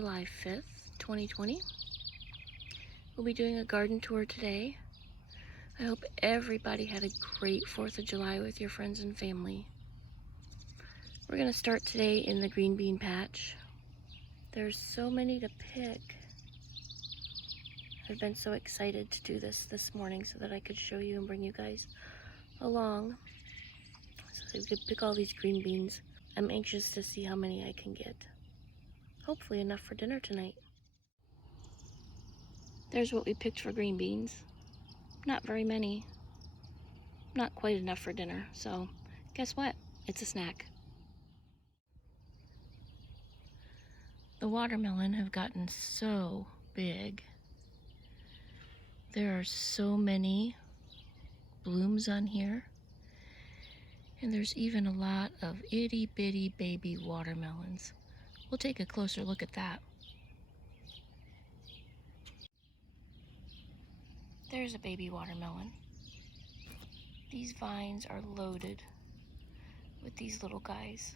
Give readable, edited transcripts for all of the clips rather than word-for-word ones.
July 5th, 2020. We'll be doing a garden tour today. I hope everybody had a great 4th of July with your friends and family. We're going to start today in the green bean patch. There's so many to pick. I've been so excited to do this morning so that I could show you and bring you guys along so that we could pick all these green beans. I'm anxious to see how many I can get. Hopefully enough for dinner tonight. There's what we picked for green beans. Not very many. Not quite enough for dinner, so guess what? It's a snack. The watermelon have gotten so big. There are so many blooms on here. And there's even a lot of itty bitty baby watermelons. We'll take a closer look at that. There's a baby watermelon. These vines are loaded with these little guys.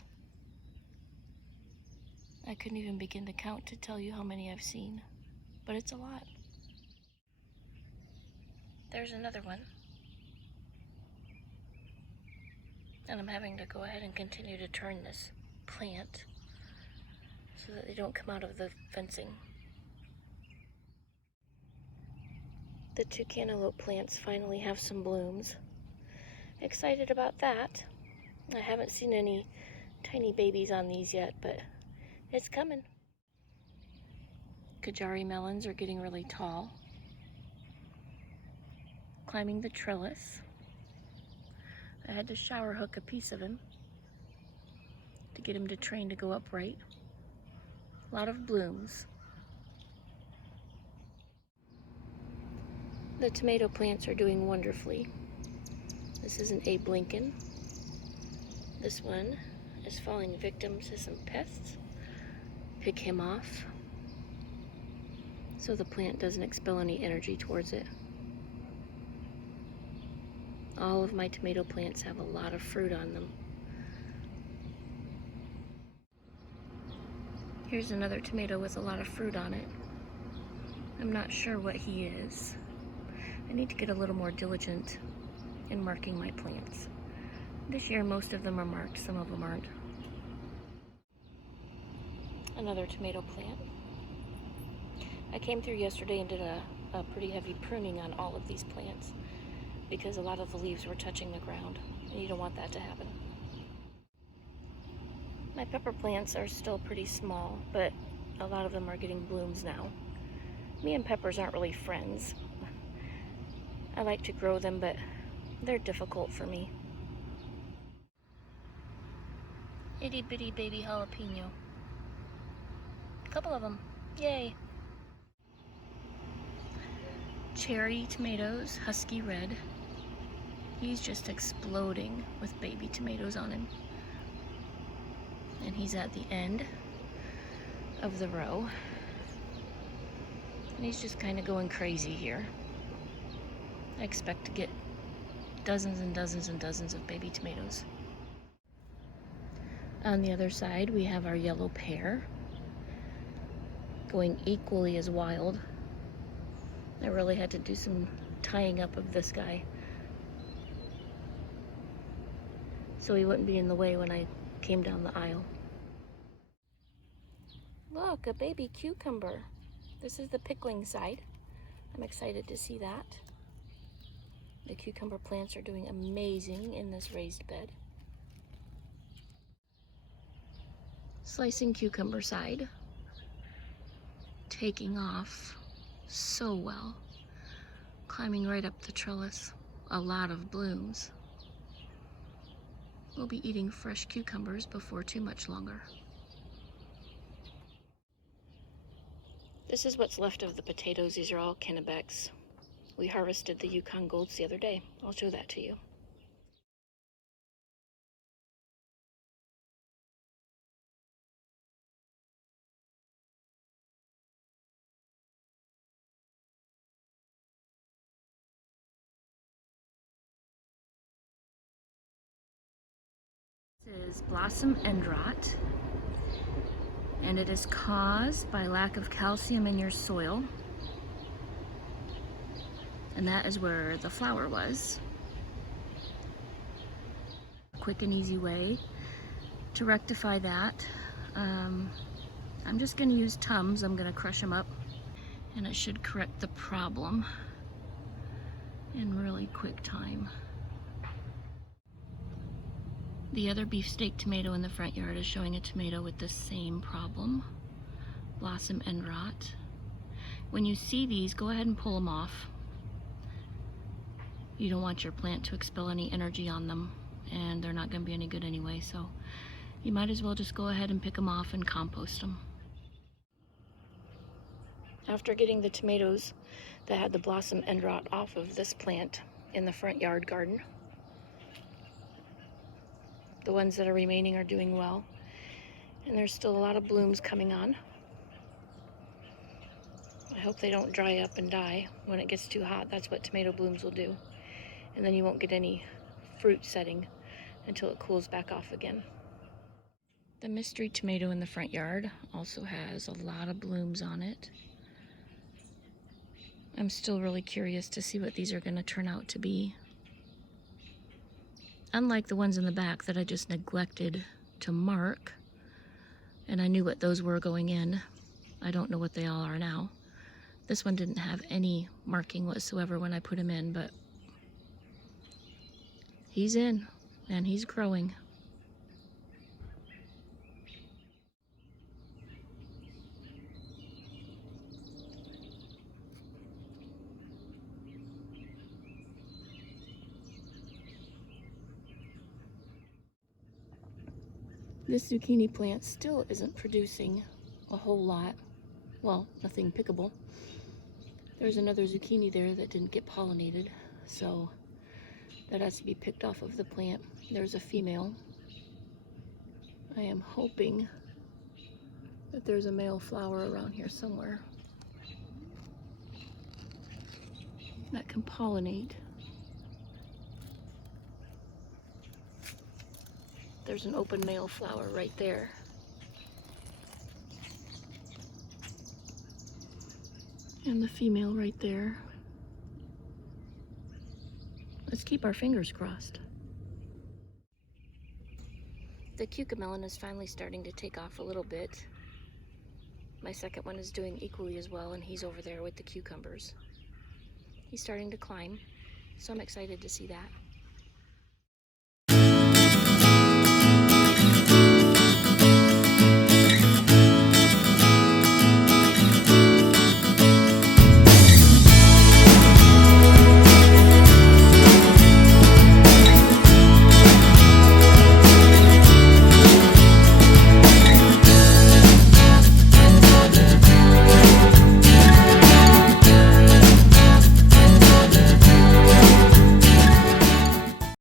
I couldn't even begin to count to tell you how many I've seen, but it's a lot. There's another one. And I'm having to go ahead and continue to turn this plant so that they don't come out of the fencing. The two cantaloupe plants finally have some blooms. Excited about that. I haven't seen any tiny babies on these yet, but it's coming. Kajari melons are getting really tall. Climbing the trellis. I had to shower hook a piece of him to get him to train to go upright. A lot of blooms. The tomato plants are doing wonderfully. This is an Abe Lincoln. This one is falling victim to some pests. Pick him off so the plant doesn't expel any energy towards it. All of my tomato plants have a lot of fruit on them. Here's another tomato with a lot of fruit on it. I'm not sure what he is. I need to get a little more diligent in marking my plants. This year most of them are marked, some of them aren't. Another tomato plant. I came through yesterday and did a pretty heavy pruning on all of these plants because a lot of the leaves were touching the ground, and you don't want that to happen. My pepper plants are still pretty small, but a lot of them are getting blooms now. Me and peppers aren't really friends. I like to grow them, but they're difficult for me. Itty bitty baby jalapeno. A couple of them. Yay! Cherry tomatoes, husky red. He's just exploding with baby tomatoes on him. And he's at the end of the row. And he's just kind of going crazy here. I expect to get dozens and dozens and dozens of baby tomatoes. On the other side, we have our yellow pear, going equally as wild. I really had to do some tying up of this guy so he wouldn't be in the way when I came down the aisle. Look, a baby cucumber. This is the pickling side. I'm excited to see that. The cucumber plants are doing amazing in this raised bed. Slicing cucumber side. Taking off so well. Climbing right up the trellis. A lot of blooms. We'll be eating fresh cucumbers before too much longer. This is what's left of the potatoes. These are all Kennebecs. We harvested the Yukon Golds the other day. I'll show that to you. This is Blossom End Rot. And it is caused by lack of calcium in your soil. And that is where the flower was. Quick and easy way to rectify that. I'm just going to use Tums. I'm going to crush them up, and it should correct the problem in really quick time. The other beefsteak tomato in the front yard is showing a tomato with the same problem, blossom end rot. When you see these, go ahead and pull them off. You don't want your plant to expel any energy on them, and they're not going to be any good anyway, so you might as well just go ahead and pick them off and compost them. After getting the tomatoes that had the blossom end rot off of this plant in the front yard garden, the ones that are remaining are doing well, and there's still a lot of blooms coming on. I hope they don't dry up and die. When it gets too hot, that's what tomato blooms will do, and then you won't get any fruit setting until it cools back off again. The mystery tomato in the front yard also has a lot of blooms on it. I'm still really curious to see what these are going to turn out to be. Unlike the ones in the back that I just neglected to mark, and I knew what those were going in, I don't know what they all are now. This one didn't have any marking whatsoever when I put him in, but he's in and he's growing. This zucchini plant still isn't producing a whole lot. Well, nothing pickable. There's another zucchini there that didn't get pollinated, so that has to be picked off of the plant. There's a female. I am hoping that there's a male flower around here somewhere that can pollinate. There's an open male flower right there. And the female right there. Let's keep our fingers crossed. The cucamelon is finally starting to take off a little bit. My second one is doing equally as well, and he's over there with the cucumbers. He's starting to climb, so I'm excited to see that.